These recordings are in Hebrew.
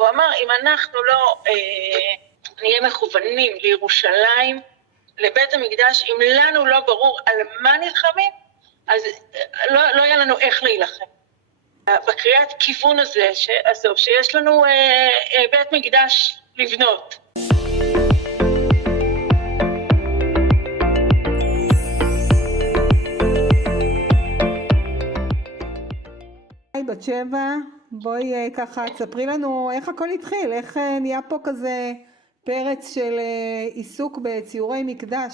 הוא אמר, אם אנחנו לא נהיה מכוונים לירושלים, לבית המקדש, אם לנו לא ברור על מה נלחמים, אז לא יהיה לנו איך להילחם. בקריאת כיוון הזה, שיש לנו בית מקדש לבנות. היי בת שבע, בואי ככה תספרי לנו איך הכל התחיל, איך נהיה פה כזה פרץ של עיסוק בציורי מקדש.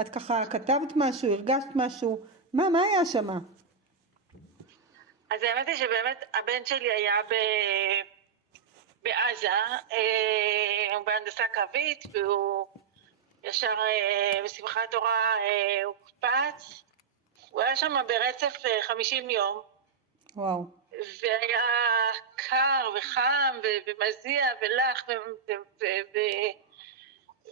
את ככה כתבת משהו, הרגשת משהו, מה היה שמה? אז האמת היא שבאמת הבן שלי היה בעזה, הוא בהנדסה קרבית, והוא ישר בשמחת תורה הוקפץ. הוא היה שם ברצף 50 יום. וואו. והיה קר וחם ומזיע ולח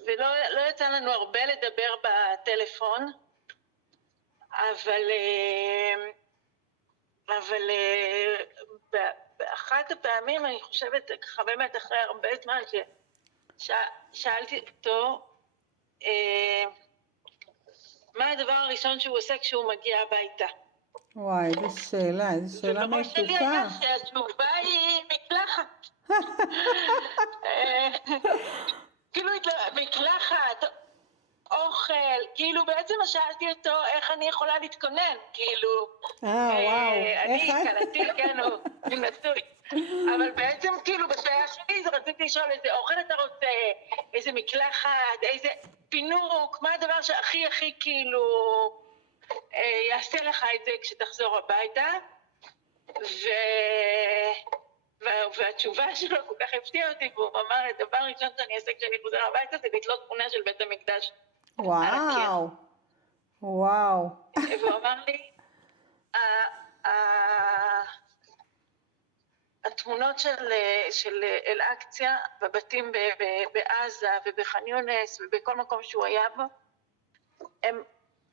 ולא יצא לנו הרבה לדבר בטלפון, אבל באחת הפעמים אני חושבת ככה באמת אחרי הרבה זמן ששאלתי אותו מה הדבר הראשון שהוא עושה כשהוא מגיע הביתה. וואי, איזה שאלה ובראש שלי מתוקה. היה שהתשובה היא מקלחת. כאילו מקלחת, אוכל, כאילו בעצם שאלתי אותו איך אני יכולה להתכונן, כאילו, וואו, אני קלטתי, כן, הוא נשוי, אבל בעצם כאילו בשאלה שלי רציתי לשאול איזה אוכל אתה רוצה, איזה מקלחת, איזה פינוק, מה הדבר שהכי כאילו יעשה לך את זה כשתחזור הביתה, והתשובה שלו כל כך הפתיע אותי, והוא אמר, הדבר ראשון שאני אעשה כשאני חוזר הביתה זה לתלות תמונה של בית המקדש על הקיר. וואו. והוא אמר לי, התמונות של אל-אקצה בבתים בעזה ובח'אן יונס ובכל מקום שהוא היה בו, הם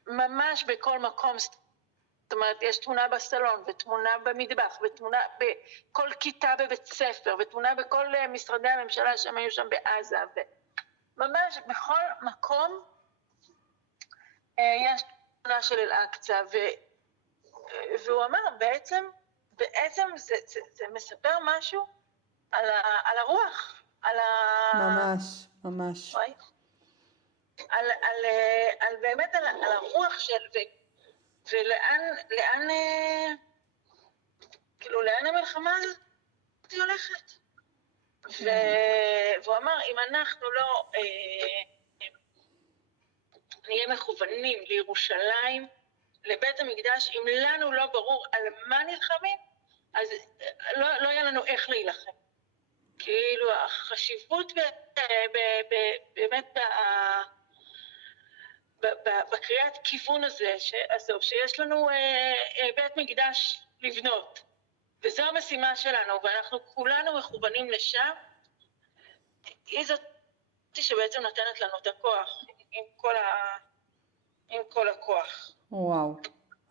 ממש בכל מקום. זאת אומרת, יש תמונה בסלון, ותמונה במטבח, ותמונה בכל כיתה בבית ספר, ותמונה בכל משרדי הממשלה שהם היו שם בעזה, וממש בכל מקום יש תמונה של אל-אקצה, והוא אמר, בעצם זה מספר משהו על הרוח, ממש. על באמת על הרוח של... ולאן כאילו לאן המלחמה הזאת הולכת. והוא אמר, אם אנחנו לא נהיה מכוונים לירושלים, לבית המקדש, אם לנו לא ברור על מה נלחמים, אז לא יהיה לנו איך להילחם. כאילו החשיבות באמת בקריאת כיוון הזה, שיש לנו בית מקדש לבנות, וזו המשימה שלנו, ואנחנו כולנו מכוונים לשם, היא זאת שבעצם נותנת לנו את הכוח, עם כל הכוח. וואו,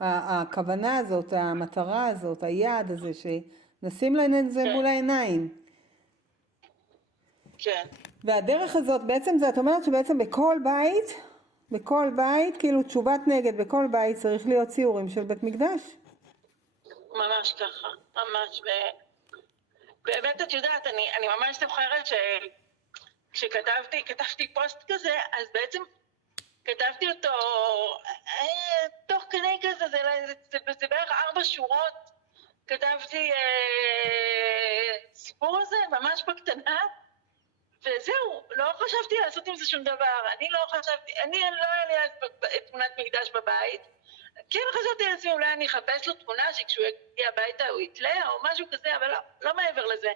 הכוונה הזאת, המטרה הזאת, היעד הזה, שנשים להם את זה מול העיניים. כן. והדרך הזאת, בעצם זה, את אומרת שבעצם בכל בית, כאילו תשובת נגד, בכל בית צריך להיות ציורים של בית מקדש. ממש ככה, ממש. באמת את יודעת, אני ממש זוכרת כשכתבתי פוסט כזה, אז בעצם כתבתי אותו תוך כדי כזה, זה בערך 4 שורות, כתבתי סיפור הזה ממש בקטנה, וזהו, לא חשבתי לעשות עם זה שום דבר. אני לא היה לי תמונת מקדש בבית, כן חשבתי לעצמי, אולי אני אחפש לו תמונה שכשהוא יגיע הביתה הוא יתלה או משהו כזה, אבל לא מעבר לזה.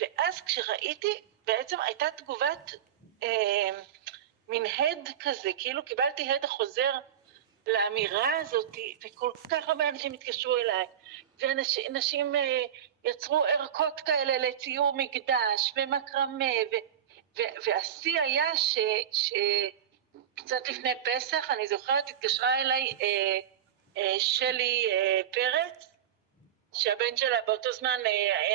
ואז כשראיתי, בעצם הייתה תגובת מין הד כזה, כאילו קיבלתי הד החוזר לאמירה הזאת, וכל כך הרבה אנשים התקשרו אליי, ואנשים יצרו ערכות כאלה לציור מקדש ומקרמה, והשיא היה שקצת לפני פסח, אני זוכרת, התקשרה אליי שלי פרץ, שהבן שלה באותו זמן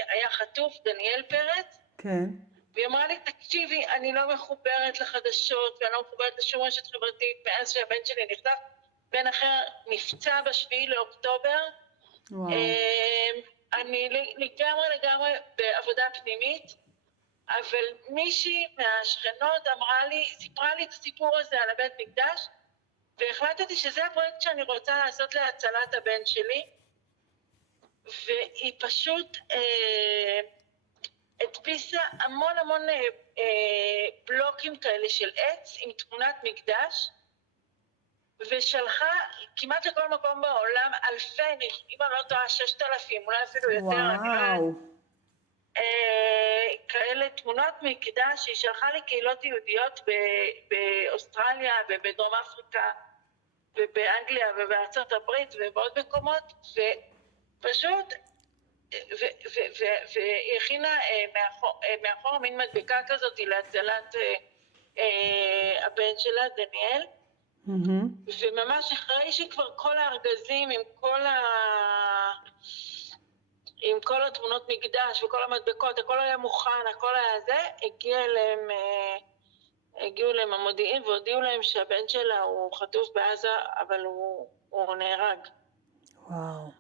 היה חטוף, דניאל פרץ, כן. והיא אמרה לי, תקשיבי, אני לא מחוברת לחדשות ואני לא מחוברת לשום רשת חברתית מאז שהבן שלי נחטף. בן אחר נפצע ב7 לאוקטובר. וואו. אני לגמרי בעבודה פנימית, אבל מישהי מהשכנות סיפרה לי את הסיפור הזה על הבית מקדש, והחלטתי שזה הפרויקט שאני רוצה לעשות להצלת הבן שלי, והיא פשוט הדפיסה המון בלוקים כאלה של עץ עם תמונת מקדש, ושלחה כמעט לכל מקום בעולם אלפי, אם אני לא טועה 6,000, אולי אפילו יותר, וואו. כאלה תמונות מקדש שהיא שלחה לי קהילות יהודיות באוסטרליה ובדרום אפריקה ובאנגליה ובארצות הברית ובעוד מקומות, ופשוט והיא הכינה מאחור מין מדבקה כזאת להצלת הבן שלה דניאל. וממש אחרי שכבר כל הארגזים עם כל התמונות מקדש וכל המדבקות, הכל היה מוכן, הכל היה זה, הגיעו אליהם המודיעין והודיעו להם שהבן שלה הוא חטוף בעזה, אבל הוא נהרג. וואו.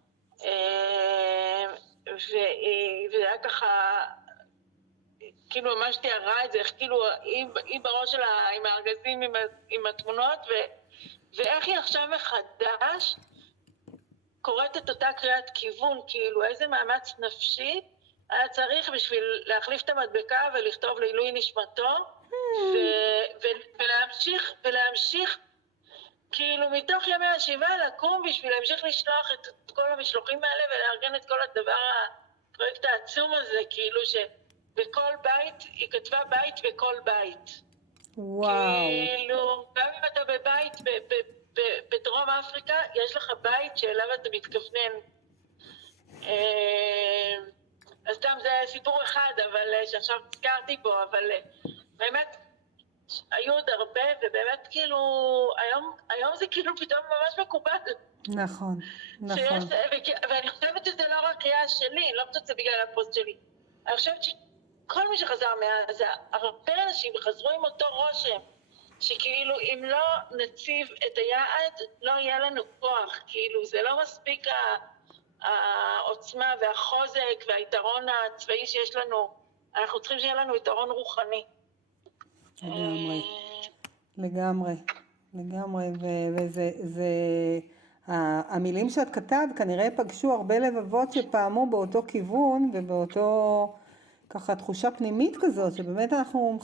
וזה היה ככה, כאילו ממש תיארה את זה, איך כאילו היא בראש שלה עם הארגזים, עם התמונות, ואיך היא עכשיו מחדש קוראת את אותה קריאת כיוון, כאילו איזה מאמץ נפשי היה צריך בשביל להחליף את המדבקה ולכתוב לעילוי נשמתו, ולהמשיך כאילו מתוך ימי השבעה לקום בשביל להמשיך לשלוח את כל המשלוחים האלה ולארגן את כל הפרויקט העצום הזה, כאילו שבכל בית, היא כתבה בית בכל בית. וואו. כאילו, גם אם אתה בבית בדרום אפריקה, יש לך בית שאליו אתה מתכוונן. אז סתם זה סיפור אחד, אבל שעכשיו הזכרתי בו, אבל באמת היו עוד הרבה, ובאמת כאילו, היום זה כאילו פתאום ממש מקובל. נכון, נכון. ואני חושבת שזה לא רק קריאה שלי, לא חושבת שזה בגלל הפוסט שלי. אני חושבת שכל מי שחזר מעזה, הרבה אנשים חזרו עם אותו רושם, שכאילו אם לא נציב את היעד, לא יהיה לנו כוח. כאילו זה לא מספיק העוצמה והחוזק והיתרון הצבאי שיש לנו, אנחנו צריכים שיהיה לנו יתרון רוחני. לגמרי, וזה, המילים שאת כתבת כנראה פגשו הרבה לבבות שפעמו באותו כיוון ובאותו ככה תחושה פנימית כזאת, שבאמת אנחנו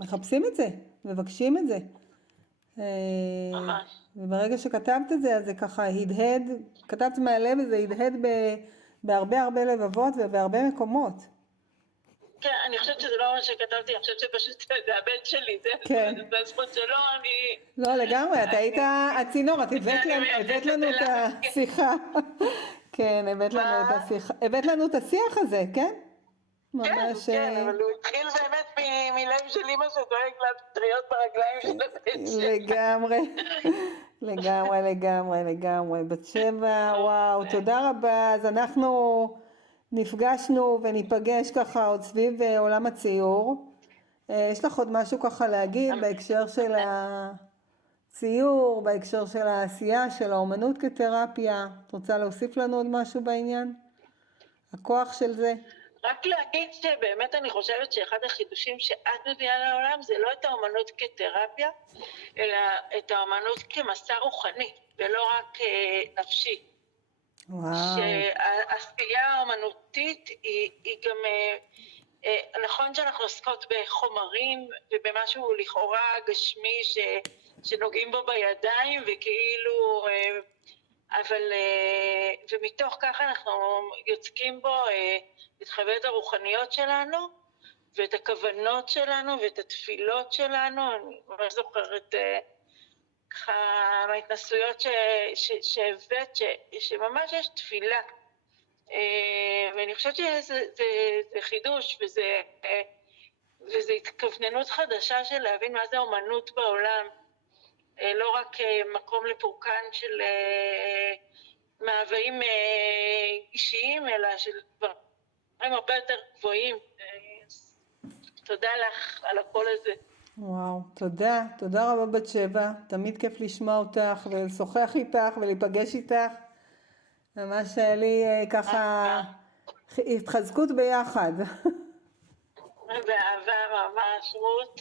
מחפשים את זה, מבקשים את זה. ממש. וברגע שכתבת את זה, אז זה ככה הדהד, כתבת מהלב וזה הדהד בהרבה לבבות ובהרבה מקומות. כן, אני חושבת שזה לא מה שכתבתי, אני חושבת שפשוט זה הבן שלי, זה הזכות שלו, אני... לא, לגמרי, אתה היית הצינור, את הבאת לנו את השיחה. כן, הבאת לנו את השיח הזה, כן? כן, אבל הוא התחיל באמת מלב של אמא שדואג לפטריות ברגליים של הבן שלי. לגמרי. בת שבע, וואו, תודה רבה. אז אנחנו נפגשנו וניפגש ככה עוד סביב עולם הציור. יש לך עוד משהו ככה להגיד בהקשר של הציור, בהקשר של העשייה, של האומנות כתרפיה? את רוצה להוסיף לנו עוד משהו בעניין? הכוח של זה? רק להגיד שבאמת אני חושבת שאחד החידושים שאת מביאה לעולם זה לא את האומנות כתרפיה, אלא את האומנות כמסע רוחני, ולא רק נפשי. וואו. שהעשייה האומנותית היא גם, נכון שאנחנו עוסקות בחומרים ובמשהו לכאורה גשמי שנוגעים בו בידיים וכאילו, אבל ומתוך ככה אנחנו יוצקים בו את חוויות הרוחניות שלנו ואת הכוונות שלנו ואת התפילות שלנו. אני ממש זוכרת ככה מההתנסויות שהבאת שממש יש תפילה, ואני חושבת שזה חידוש וזה התכווננות חדשה של להבין מה זה אומנות בעולם, לא רק מקום לפורקן של מאוויים אישיים, אלא של דברים הרבה יותר גבוהים. אז תודה לך על הקול הזה. וואו, תודה, תודה רבה בת שבע, תמיד כיף לשמוע אותך ולשוחח איתך ולהיפגש איתך. ממש היה לי ככה התחזקות ביחד. באהבה ממש, רות.